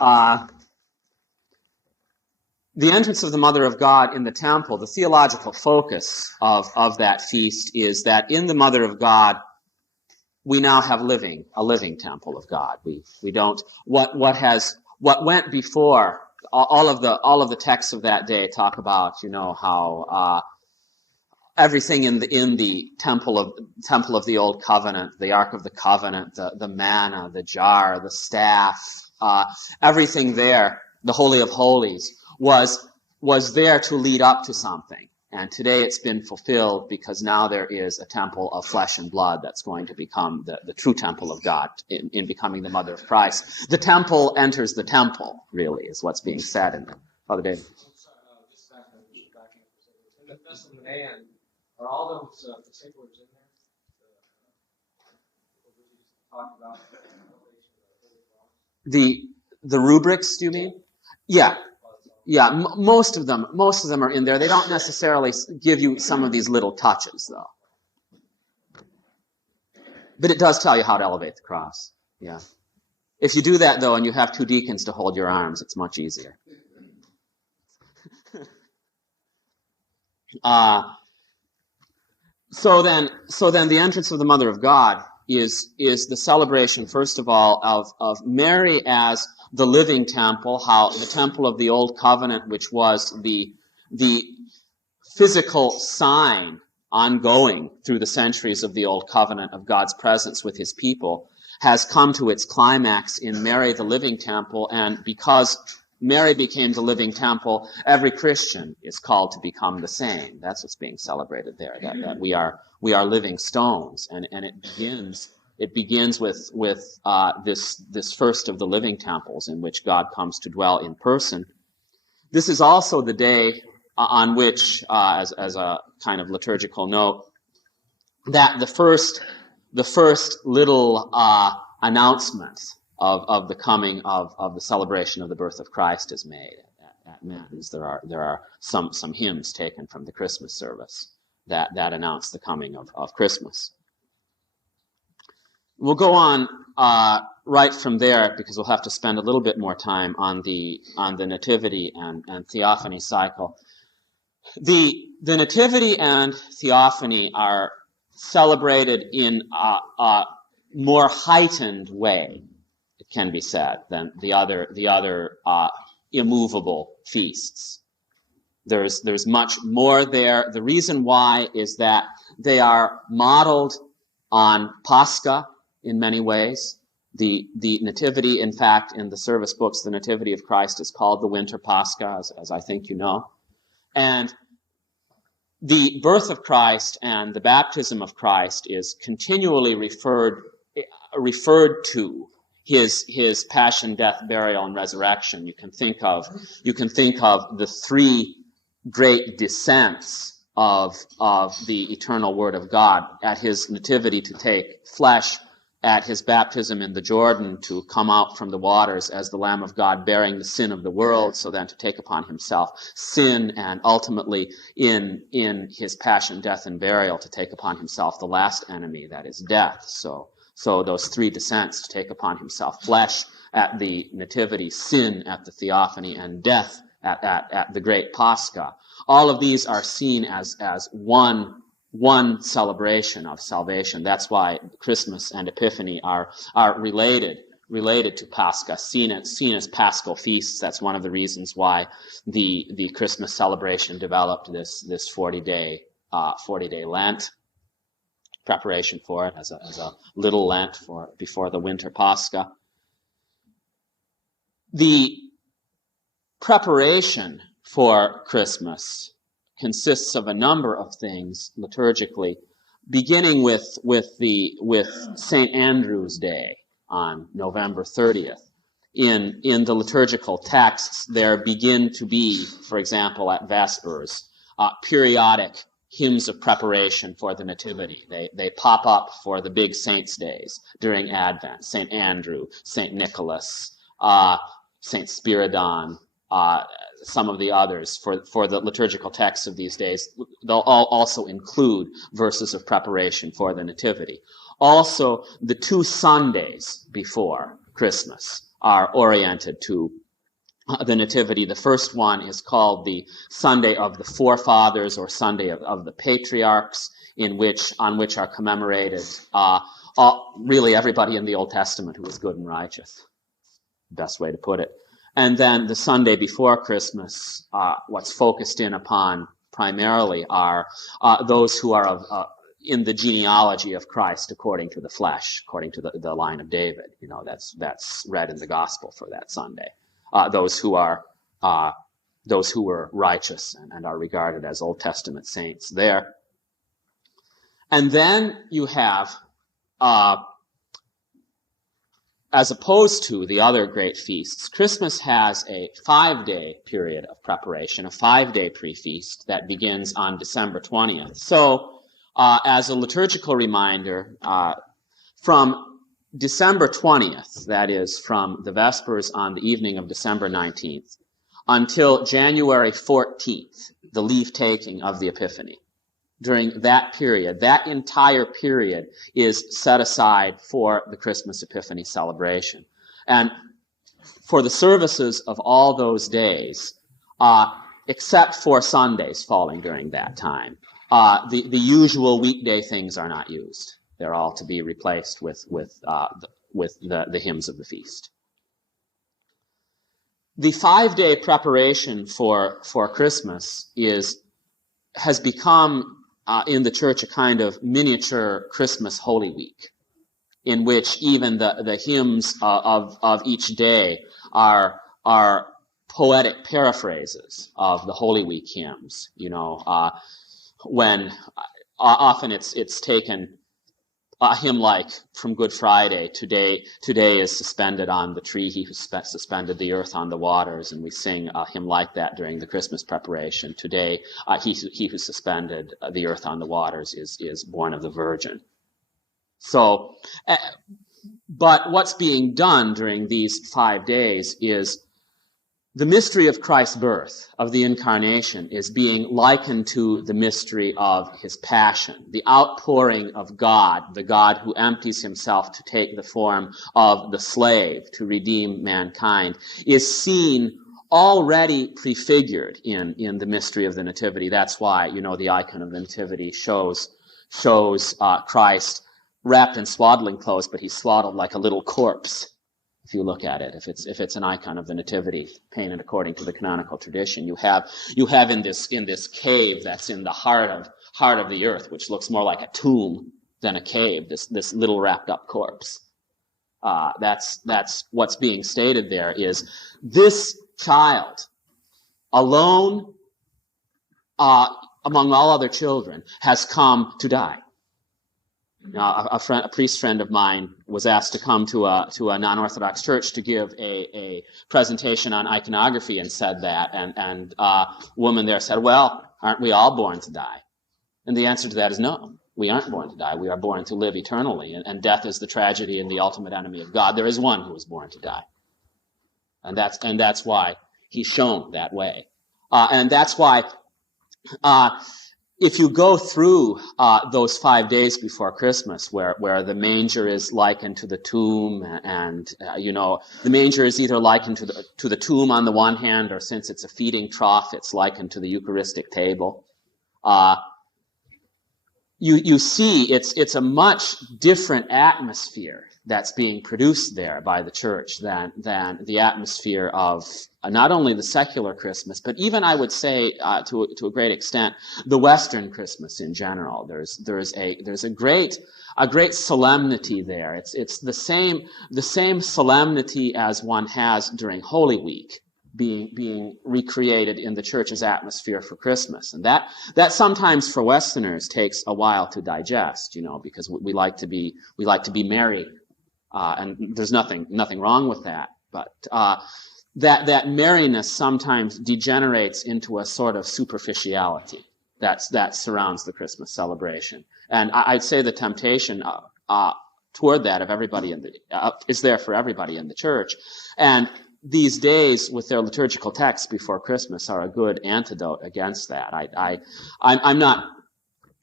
The entrance of the Mother of God in the temple, the theological focus of that feast is that in the Mother of God, we now have a living temple of God. We don't, what went before, all of the texts of that day talk about, how everything in the temple of the Old Covenant, the Ark of the Covenant, the manna, the jar, the staff, everything there, the Holy of Holies, was there to lead up to something. And today it's been fulfilled because now there is a temple of flesh and blood that's going to become the true temple of God in becoming the Mother of Christ. The temple enters the temple, really, is what's being said in Father David. In the Thessalonian, are all those particulars in there? Talk about the rubrics, do you mean? Yeah. Yeah, most of them are in there. They don't necessarily give you some of these little touches, though. But it does tell you how to elevate the cross. Yeah. If you do that, though, and you have two deacons to hold your arms, it's much easier. So then the entrance of the Mother of God is the celebration, first of all, of Mary as the living temple, how the temple of the Old Covenant, which was the physical sign ongoing through the centuries of the Old Covenant of God's presence with his people, has come to its climax in Mary, the living temple. And because Mary became the living temple, every Christian is called to become the same. That's what's being celebrated there, that we are living stones. And it begins with this first of the living temples in which God comes to dwell in person. This is also the day on which, as a kind of liturgical note, that the first little announcement of the coming of the celebration of the birth of Christ is made at Matins. There are some hymns taken from the Christmas service that announce the coming of Christmas. We'll go on right from there because we'll have to spend a little bit more time on the Nativity and Theophany cycle. The Nativity and Theophany are celebrated in a more heightened way, it can be said, than the other immovable feasts. There's much more there. The reason why is that they are modeled on Pascha in many ways. The Nativity, in fact, in the service books, the Nativity of Christ is called the Winter Pascha, as I think you know. And the birth of Christ and the baptism of Christ is continually referred to his passion, death, burial, and resurrection. You can think of the three great descents of the eternal Word of God: at his nativity to take flesh, at his baptism in the Jordan to come out from the waters as the Lamb of God bearing the sin of the world, so then to take upon himself sin, and ultimately in his passion, death, and burial to take upon himself the last enemy, that is death. So those three descents, to take upon himself flesh at the nativity, sin at the Theophany, and death at the great Pascha. All of these are seen as one celebration of salvation. That's why Christmas and Epiphany are related to Pascha, seen as Paschal feasts. That's one of the reasons why the Christmas celebration developed this 40-day Lent preparation for it, as a little Lent before the winter Pascha. The preparation for Christmas consists of a number of things liturgically, beginning with St. Andrew's Day on November 30th. In the liturgical texts, there begin to be, for example, at Vespers, periodic hymns of preparation for the Nativity. They pop up for the big saints' days during Advent: St. Andrew, St. Nicholas, St. Spiridon, some of the others. For the liturgical texts of these days, they'll all also include verses of preparation for the Nativity. Also, the 2 Sundays before Christmas are oriented to the Nativity. The first one is called the Sunday of the Forefathers, or Sunday of the Patriarchs, on which are commemorated really everybody in the Old Testament who was good and righteous. Best way to put it. And then the Sunday before Christmas, what's focused in upon primarily are those who are in the genealogy of Christ according to the flesh, according to the line of David. That's read in the gospel for that Sunday. Those who were righteous and are regarded as Old Testament saints there. And then you have, as opposed to the other great feasts, Christmas has a 5-day period of preparation, a 5-day pre-feast that begins on December 20th. So, as a liturgical reminder, from December 20th, that is from the Vespers on the evening of December 19th, until January 14th, the leave-taking of the Epiphany. During that period, that entire period is set aside for the Christmas Epiphany celebration. And for the services of all those days, except for Sundays falling during that time, the usual weekday things are not used. They're all to be replaced with the hymns of the feast. The 5-day preparation for Christmas has become in the church a kind of miniature Christmas Holy Week, in which even the hymns of each day are poetic paraphrases of the Holy Week hymns. When often it's taken. A hymn like from Good Friday, today is suspended on the tree, he who suspended the earth on the waters, and we sing a hymn like that during the Christmas preparation. Today, he who suspended the earth on the waters is born of the Virgin. So, but what's being done during these 5 days is the mystery of Christ's birth, of the incarnation, is being likened to the mystery of his passion, the outpouring of God, the God who empties himself to take the form of the slave to redeem mankind, is seen already prefigured in the mystery of the Nativity. That's why, the icon of the Nativity shows Christ wrapped in swaddling clothes, but he's swaddled like a little corpse. If you look at it, if it's an icon of the Nativity painted according to the canonical tradition, you have in this cave that's in the heart of the earth, which looks more like a tomb than a cave, this little wrapped up corpse. That's what's being stated there, is this child alone among all other children has come to die. Now, a priest friend of mine was asked to come to a non-Orthodox church to give a presentation on iconography, and said that, and a woman there said, "Well, aren't we all born to die?" And the answer to that is no. We aren't born to die. We are born to live eternally, and death is the tragedy and the ultimate enemy of God. There is one who is born to die, and that's why he's shown that way, and that's why. If you go through those 5 days before Christmas, where the manger is likened to the tomb, and the manger is either likened to the tomb on the one hand, or since it's a feeding trough, it's likened to the Eucharistic table. You see, it's a much different atmosphere that's being produced there by the church than the atmosphere of not only the secular Christmas, but even, I would say, to a great extent, the Western Christmas in general. There's a great solemnity there. It's the same solemnity as one has during Holy Week, being recreated in the church's atmosphere for Christmas. And that sometimes for Westerners takes a while to digest, because we like to be merry, and there's nothing wrong with that. But that merriness sometimes degenerates into a sort of superficiality that surrounds the Christmas celebration. And I'd say the temptation toward that of everybody is there for everybody in the church. And these days, with their liturgical texts before Christmas, are a good antidote against that. I'm not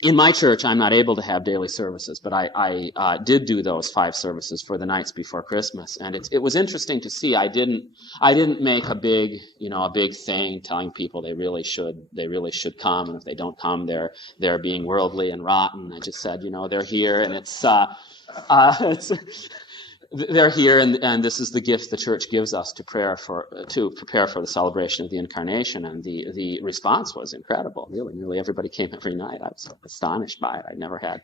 in my church, I'm not able to have daily services, but I did do those 5 services for the nights before Christmas, and it was interesting to see. I didn't make a big thing telling people they really should come, and if they don't come, they're being worldly and rotten. I just said, they're here, and they're here, and this is the gift the church gives us to prepare for the celebration of the incarnation. And the response was incredible. Really, nearly everybody came every night. I was astonished by it. I never had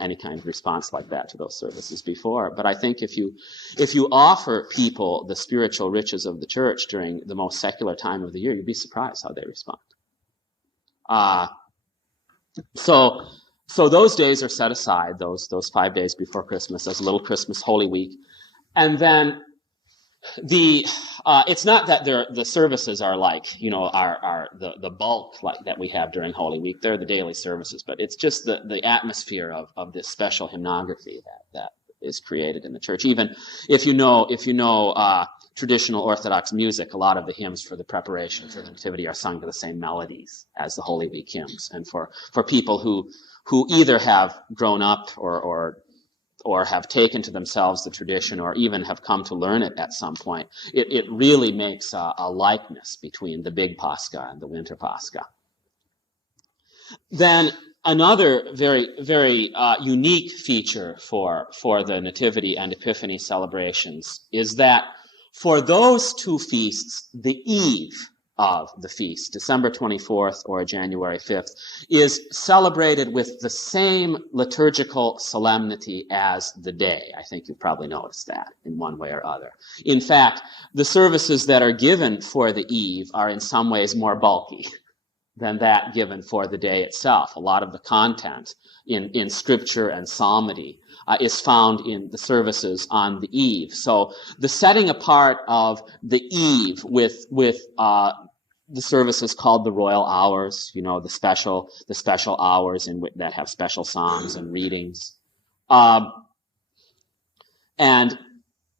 any kind of response like that to those services before. But I think if you offer people the spiritual riches of the church during the most secular time of the year, you'd be surprised how they respond. So those days are set aside, those 5 days before Christmas, as a little Christmas Holy Week. And then it's not that the services are like, are the bulk like that we have during Holy Week. They're the daily services, but it's just the atmosphere of this special hymnography that is created in the church. Even if you know traditional Orthodox music, a lot of the hymns for the preparation for the Nativity are sung to the same melodies as the Holy Week hymns. And for people who either have grown up or have taken to themselves the tradition, or even have come to learn it at some point, it really makes a likeness between the big Pascha and the winter Pascha. Then another very, very unique feature for the Nativity and Epiphany celebrations is that for those 2 feasts, the eve of the feast, December 24th or January 5th, is celebrated with the same liturgical solemnity as the day. I think you've probably noticed that in one way or other. In fact, the services that are given for the eve are in some ways more bulky than that given for the day itself. A lot of the content in Scripture and psalmody is found in the services on the eve. So the setting apart of the eve with the services called the royal hours, the special hours that have special songs and readings, and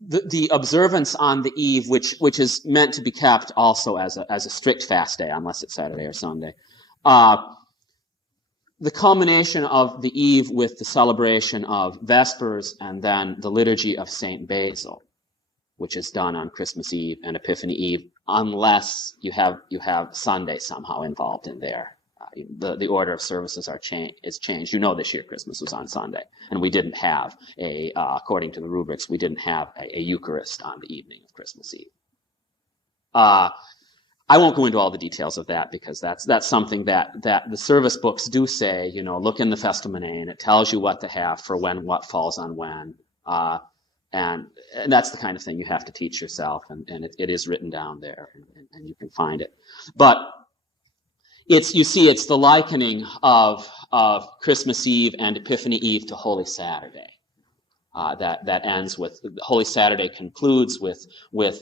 the observance on the eve, which is meant to be kept also as a strict fast day, unless it's Saturday or Sunday. The culmination of the eve with the celebration of Vespers, and then the Liturgy of St Basil, which is done on Christmas Eve and Epiphany Eve, unless you have Sunday somehow involved in there. The order of services is changed. This year Christmas was on Sunday, and we didn't have according to the rubrics, we didn't have a Eucharist on the evening of Christmas Eve. I won't go into all the details of that, because that's something that the service books do say. Look in the Festamenene, it tells you what to have for when what falls on when. And that's the kind of thing you have to teach yourself, and it is written down there, and you can find it. But it's the likening of Christmas Eve and Epiphany Eve to Holy Saturday. That ends with Holy Saturday, concludes with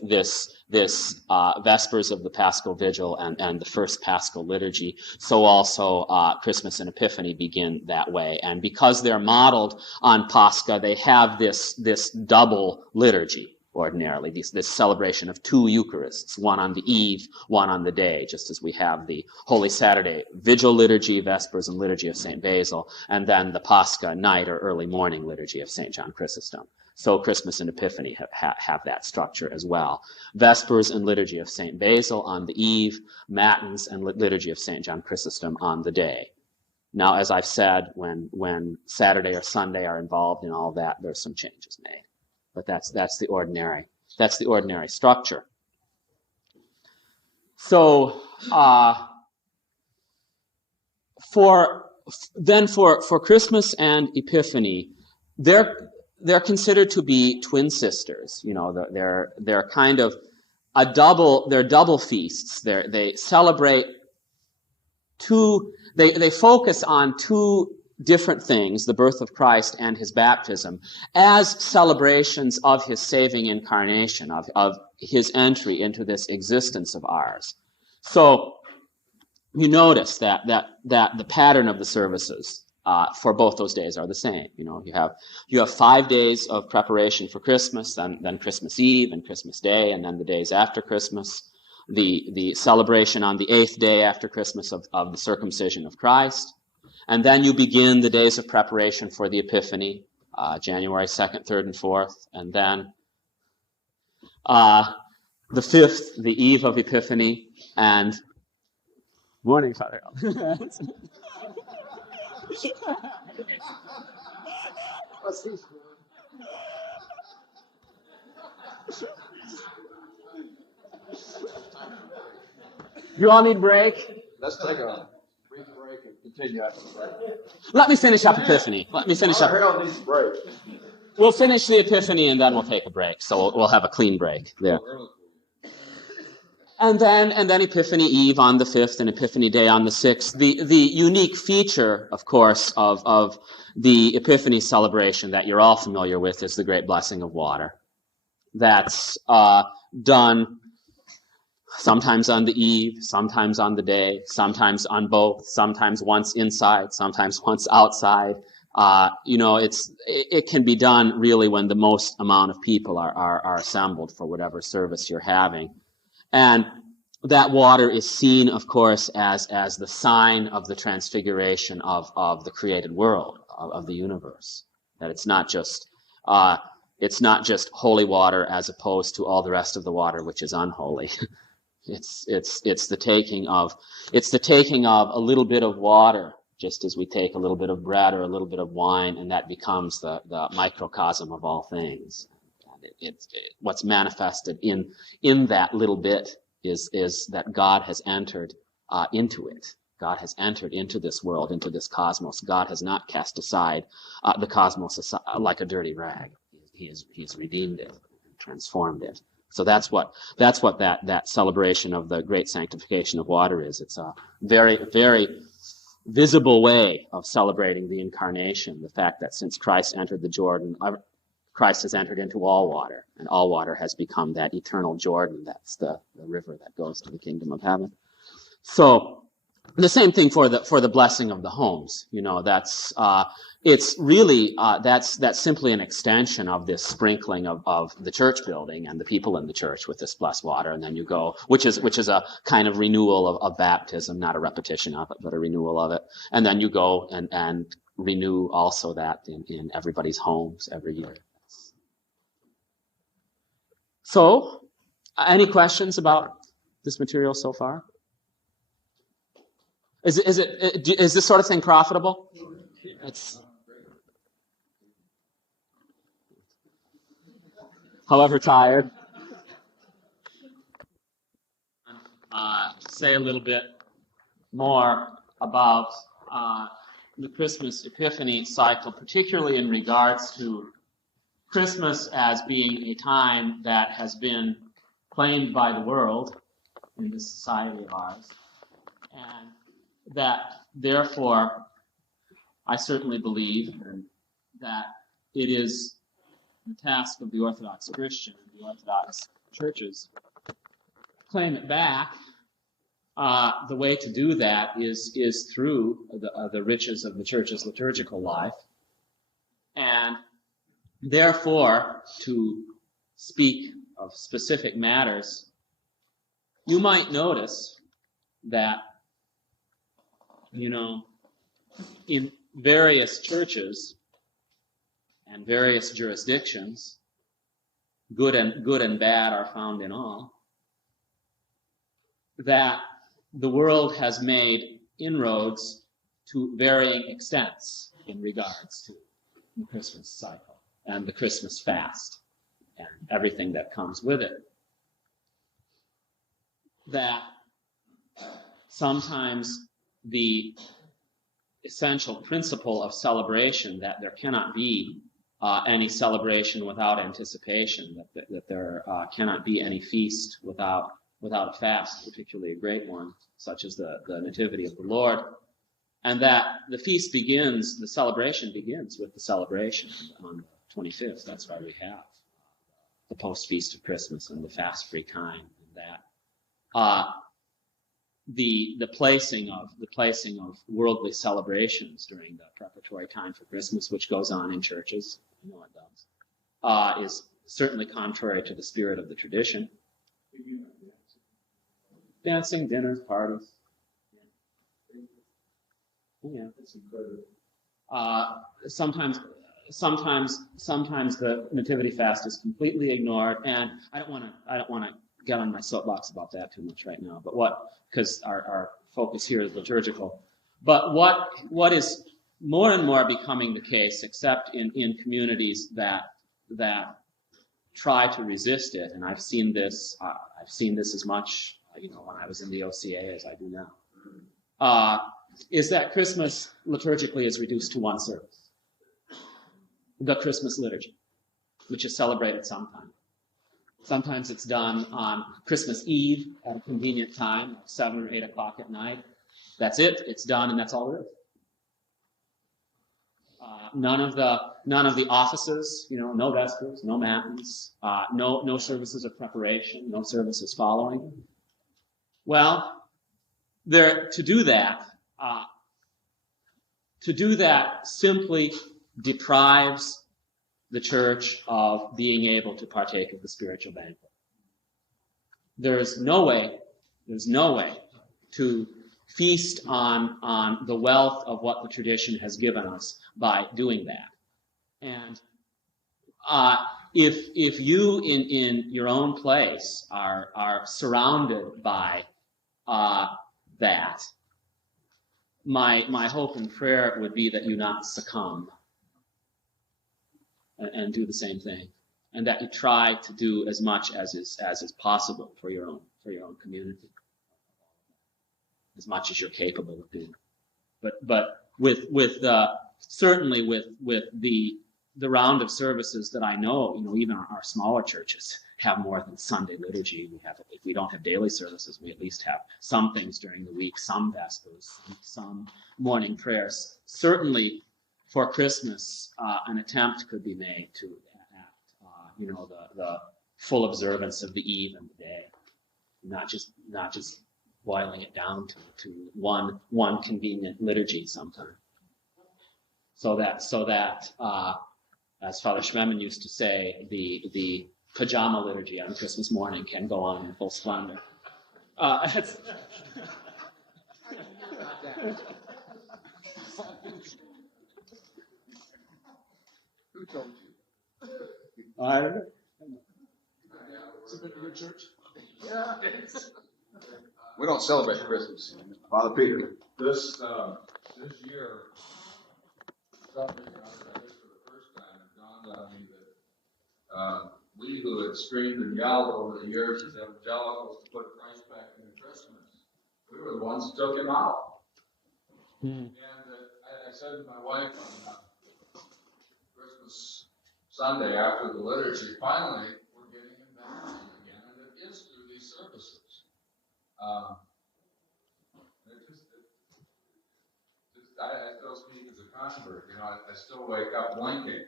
this Vespers of the Paschal Vigil and the first Paschal Liturgy. So also Christmas and Epiphany begin that way, and because they're modeled on Pascha, they have this double liturgy. Ordinarily, this celebration of 2 Eucharists, one on the eve, one on the day, just as we have the Holy Saturday Vigil Liturgy, Vespers, and Liturgy of St. Basil, and then the Pascha night or early morning Liturgy of St. John Chrysostom. So Christmas and Epiphany have that structure as well. Vespers and Liturgy of St. Basil on the eve, Matins and Liturgy of St. John Chrysostom on the day. Now, as I've said, when Saturday or Sunday are involved in all that, there's some changes made. But that's the ordinary structure. So for Christmas and Epiphany, they're considered to be twin sisters. They're kind of they're double feasts. They celebrate they focus on 2 different things, the birth of Christ and his baptism, as celebrations of his saving incarnation, of his entry into this existence of ours. So you notice that the pattern of the services for both those days are the same. You have 5 days of preparation for Christmas, then Christmas Eve and Christmas Day, and then the days after Christmas, the celebration on the 8th day after Christmas of the circumcision of Christ. And then you begin the days of preparation for the Epiphany, January 2nd, 3rd, and 4th. And then the 5th, the eve of Epiphany, and morning, Father. You all need a break? Let's take a brief break and continue after the break. Let me finish up Epiphany. Let me finish up. Harold needs a break. We'll finish the Epiphany and then we'll take a break. So we'll have a clean break there. And then Epiphany Eve on the 5th and Epiphany Day on the 6th. The unique feature, of course, of the Epiphany celebration that you're all familiar with is the great blessing of water. That's done sometimes on the eve, sometimes on the day, sometimes on both, sometimes once inside, sometimes once outside. It can be done really when the most amount of people are assembled for whatever service you're having. And that water is seen, of course, as the sign of the transfiguration of the created world, of the universe. That it's not just holy water as opposed to all the rest of the water which is unholy. It's the taking of a little bit of water, just as we take a little bit of bread or a little bit of wine, and that becomes the microcosm of all things. What's manifested in that little bit is that God has entered into it. God has entered into this world, into this cosmos. God has not cast aside the cosmos like a dirty rag. He's redeemed it, transformed it. So that's what that celebration of the great sanctification of water is. It's a very, very visible way of celebrating the incarnation, the fact that since Christ entered the Jordan, Christ has entered into all water, and all water has become that eternal Jordan. That's the river that goes to the kingdom of heaven. So the same thing for the blessing of the homes. That's it's really that's simply an extension of this sprinkling of the church building and the people in the church with this blessed water, and then you go, which is a kind of renewal of baptism, not a repetition of it, but a renewal of it, and then you go and renew also that in everybody's homes every year. So, any questions about this material so far? Is this sort of thing profitable? It's however tired. Say a little bit more about the Christmas Epiphany cycle, particularly in regards to Christmas as being a time that has been claimed by the world in this society of ours, and that therefore I certainly believe that it is the task of the Orthodox Christian and the Orthodox churches to claim it back. The way to do that is through the riches of the church's liturgical life, and therefore, to speak of specific matters, you might notice that, in various churches and various jurisdictions, good and bad are found in all, that the world has made inroads to varying extents in regards to the Christmas cycle and the Christmas fast and everything that comes with it. That sometimes the essential principle of celebration, that there cannot be any celebration without anticipation, that there cannot be any feast without a fast, particularly a great one, such as the Nativity of the Lord, and that the celebration begins with the celebration on the 25th. That's why we have the post-feast of Christmas and the fast-free time, and that the placing of worldly celebrations during the preparatory time for Christmas, which goes on in churches, it does, is certainly contrary to the spirit of the tradition. Dancing, dinners, parties. Yeah. It's incredible. Sometimes the nativity fast is completely ignored, and I don't want to get on my soapbox about that too much right now. But because our focus here is liturgical, but what is more and more becoming the case, except in communities that try to resist it, and I've seen this as much when I was in the OCA as I do now, is that Christmas liturgically is reduced to one service, the Christmas liturgy, which is celebrated sometime. Sometimes it's done on Christmas Eve at a convenient time, 7 or 8 o'clock at night. That's it. It's done, and that's all there is. None of the offices, no Vespers, no Matins, no services of preparation, no services following. Well, to do that simply deprives the church of being able to partake of the spiritual banquet. There's no way to feast on the wealth of what the tradition has given us by doing that. And if you in your own place are surrounded by that, my hope and prayer would be that you not succumb and do the same thing, and that you try to do as much as is possible for your own community, as much as you're capable of doing. But certainly with the round of services that I know, even our smaller churches have more than Sunday liturgy. If we don't have daily services, we at least have some things during the week, some Vespers, some morning prayers. Certainly for Christmas, an attempt could be made to enact, the full observance of the eve and the day, not just boiling it down to one convenient liturgy sometime. So that as Father Schmemann used to say, the pajama liturgy on Christmas morning can go on in full splendor. Who told you? I don't know. Has it been to your church? Yeah. We don't celebrate Christmas. Father Peter. This year, something I read this for the first time, it dawned on me that we who had screamed and yelled over the years as evangelicals to put Christ back into Christmas, we were the ones who took him out. And I said to my wife on Christmas Sunday after the liturgy, finally, we're getting him back again, and it is through these services. I still speak as a convert. I still wake up blinking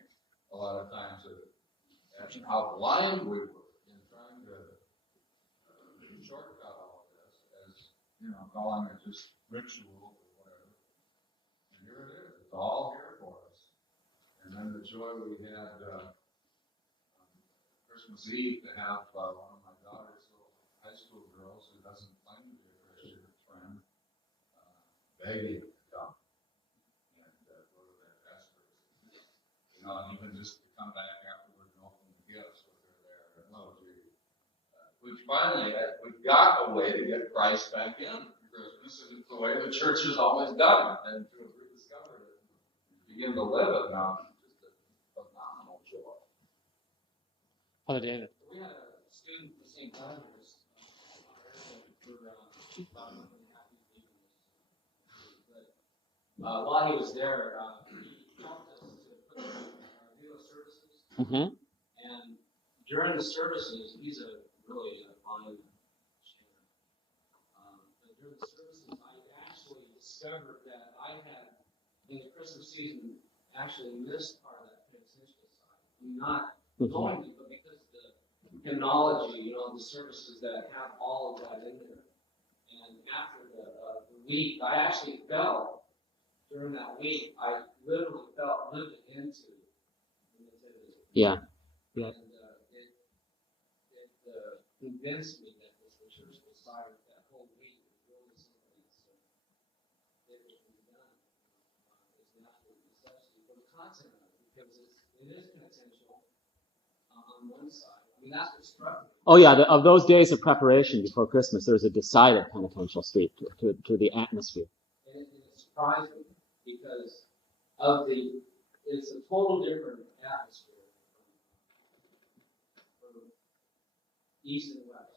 a lot of times at how blind we were in trying to shortcut all of this as, calling it just ritual or whatever. And here it is. It's all here for us. And then the joy we had Christmas Eve to have one of my daughter's little high school girls who doesn't claim to be a Christian friend begging to come and go to that Vespers. And even just to come back afterward and open the gifts with her there. Which finally, we got a way to get Christ back in Christmas, and it's the way the church has always done it. And to have rediscovered it, begin to live it now, it's just a phenomenal joy. Father David. We had a student at the same time who was while he was there, he helped us to put our video services. Mm-hmm. And during the services, he's a really fine sharer. But during the services, I actually discovered that I had, in the Christmas season, actually missed part of that penitential side. I'm not going to, but because the hymnology, the services that have all of that in there. And after the week, I actually felt, during that week, I literally lived into the nativity. Yeah. And it convinced me that this liturgical side of that whole week was really something that could be done. content of it, because it is penitential on one side. I mean, that's what struck me. Oh yeah, of those days of preparation before Christmas, there's a decided penitential streak to the atmosphere. And it surprised me because of it's a total different atmosphere from east and west.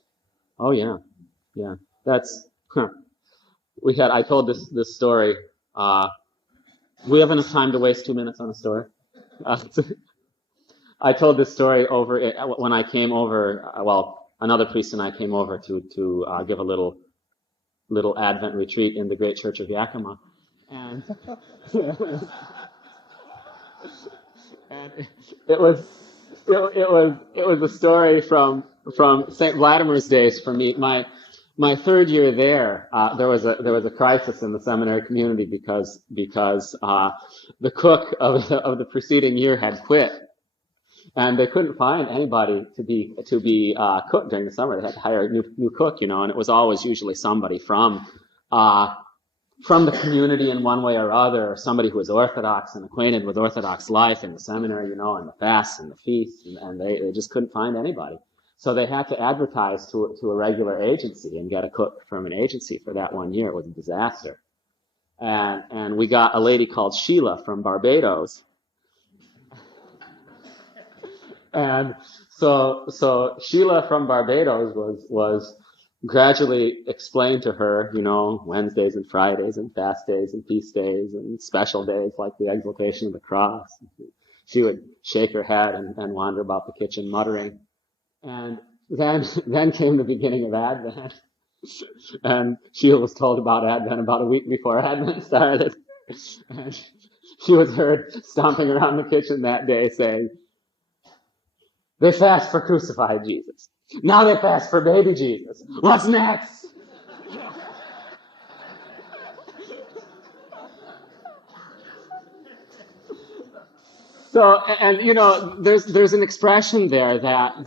Oh yeah, yeah. That's I told this story. We have enough time to waste 2 minutes on a story. I told this story when I came over. Another priest and I came over to give a little Advent retreat in the great church of Yakima, and it was a story from St. Vladimir's days for me. My third year there, there was a crisis in the seminary community because the cook of the preceding year had quit, and they couldn't find anybody to be cook during the summer. They had to hire a new cook, and it was always usually somebody from the community in one way or other, or somebody who was Orthodox and acquainted with Orthodox life in the seminary, and the fasts and the feasts, and they just couldn't find anybody. So they had to advertise to a regular agency and get a cook from an agency for that 1 year. It was a disaster. And we got a lady called Sheila from Barbados. And so Sheila from Barbados was gradually explained to her, Wednesdays and Fridays and fast days and feast days and special days like the exaltation of the cross. She would shake her head and wander about the kitchen muttering. And then came the beginning of Advent. And Sheila was told about Advent about a week before Advent started. And she was heard stomping around the kitchen that day saying, "They fast for crucified Jesus. Now they fast for baby Jesus. What's next?" So, and there's an expression there that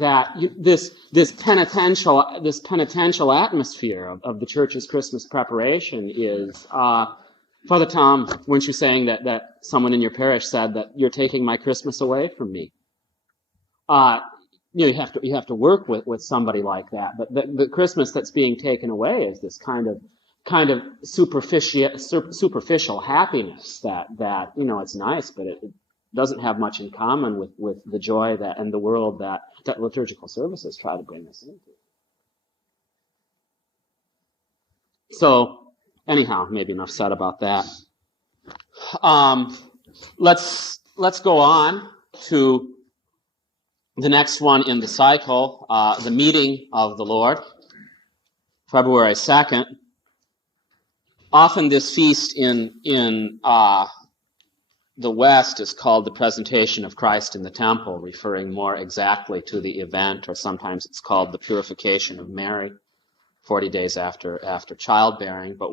this penitential atmosphere of the church's Christmas preparation is. Father Tom, weren't you saying that someone in your parish said that you're taking my Christmas away from me? You have to work with somebody like that. But the Christmas that's being taken away is this kind of superficial happiness that it's nice, but it doesn't have much in common with the joy and the world that liturgical services try to bring us into. So anyhow, maybe enough said about that. Let's go on to the next one in the cycle, the meeting of the Lord, February 2nd. Often this feast in the West is called the presentation of Christ in the temple, referring more exactly to the event, or sometimes it's called the purification of Mary, 40 days after childbearing. But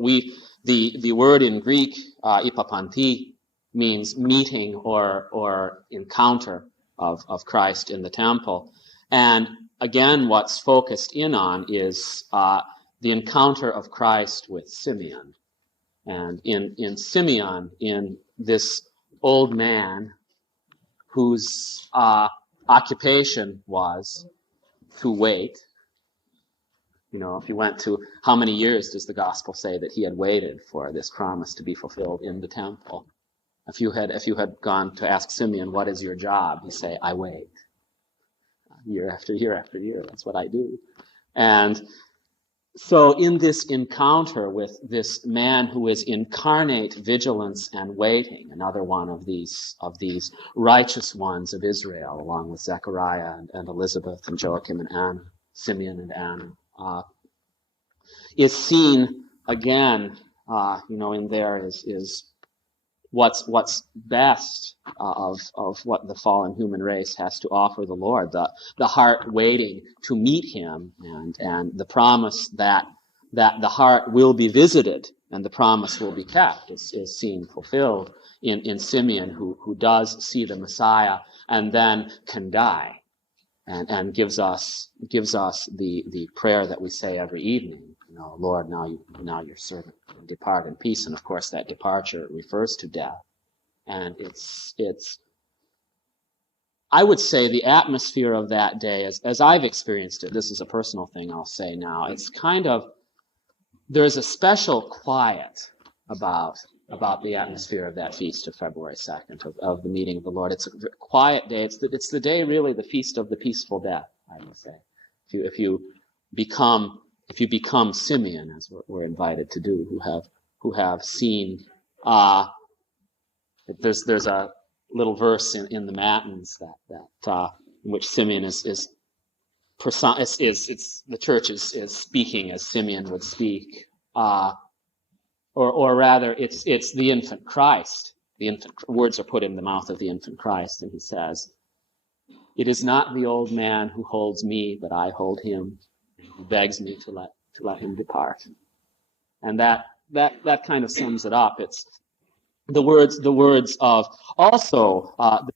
the word in Greek, ipapanti, means meeting or encounter of Christ in the temple. And again, what's focused in on is the encounter of Christ with Simeon. And in Simeon, in this old man whose occupation was to wait. If you went to how many years does the gospel say that he had waited for this promise to be fulfilled in the temple? If you had gone to ask Simeon, what is your job? He'd say, I wait. Year after year after year, that's what I do. And so in this encounter with this man who is incarnate vigilance and waiting, another one of these righteous ones of Israel, along with Zechariah and Elizabeth and Joachim and Anna, Simeon and Anna, is seen again, in there is what's best of what the fallen human race has to offer the Lord, the heart waiting to meet him, and the promise that the heart will be visited and the promise will be kept is seen fulfilled in Simeon, who does see the Messiah and then can die, and gives us the prayer that we say every evening. Lord, now your servant depart in peace. And of course, that departure refers to death. And it's I would say the atmosphere of that day, as I've experienced it, this is a personal thing I'll say now, it's kind of, there's a special quiet about the atmosphere of that feast of February 2nd, of the meeting of the Lord. It's a quiet day. It's the day, really, the feast of the peaceful death, I would say. If you become Simeon, as we're invited to do, who have seen, there's a little verse in the Matins that in which Simeon is the church is speaking as Simeon would speak, or rather, it's the infant Christ. The infant words are put in the mouth of the infant Christ, and he says, "It is not the old man who holds me, but I hold him, who begs me to let him depart." And that kind of sums it up. It's the words of also the